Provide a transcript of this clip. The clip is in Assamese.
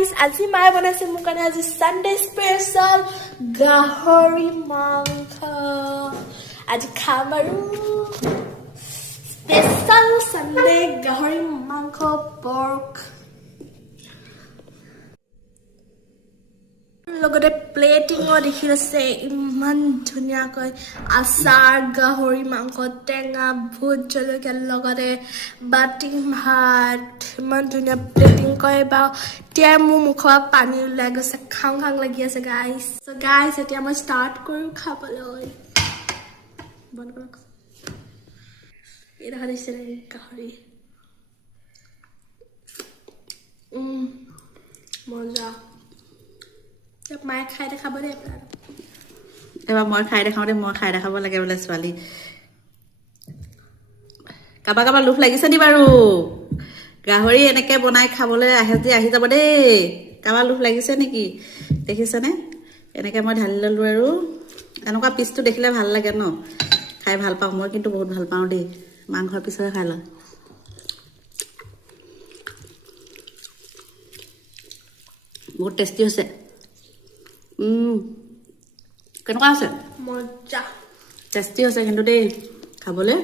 guys, আজি মায়ে বনাইছে মোৰ কাৰণে আজি Sunday special গাহৰি মাংস আজি খাম আৰু special Sunday গাহৰি মাংস pork লগতে প্লেটিংও দেখি আছে ইমান ধুনীয়াকৈ আচাৰ গাহৰি মাংস টেঙা ভোট জলকীয়া লগতে বাটি ভাত ইমান ধুনীয়া প্লেটিং কৰে বা এতিয়া মোৰ মুখৰ পানী ওলাই গৈছে খাং খাং লাগি আছে গাইছ সো গাইছ এতিয়া মই ষ্টাৰ্ট কৰো খাবলৈ বন্ধ কৰক এই দেখা দিছে গাহৰি মজা মায়ে খাই দেখাব দে এবাৰ মই খাই দেখাওঁ দে মই খাই দেখাব লাগে বোলে ছোৱালী কাবা কাবা লোভ লাগিছে নি বাৰু গাহৰি এনেকে বনাই খাবলৈ আহি যাব দেই কাবা লোভ লাগিছে নেকি দেখিছানে এনেকে মই ঢালি ললো আৰু এনেকুৱা পিচটো দেখিলে ভাল লাগে ন খাই ভাল পাওঁ মই কিন্তু বহুত ভাল পাওঁ দেই মাংসৰ পিছৰে খাই লওঁ বহুত টেষ্টি হৈছে কেনেকুৱা আছে মজা টেষ্টি হৈছে কিন্তু দেই খাবলৈ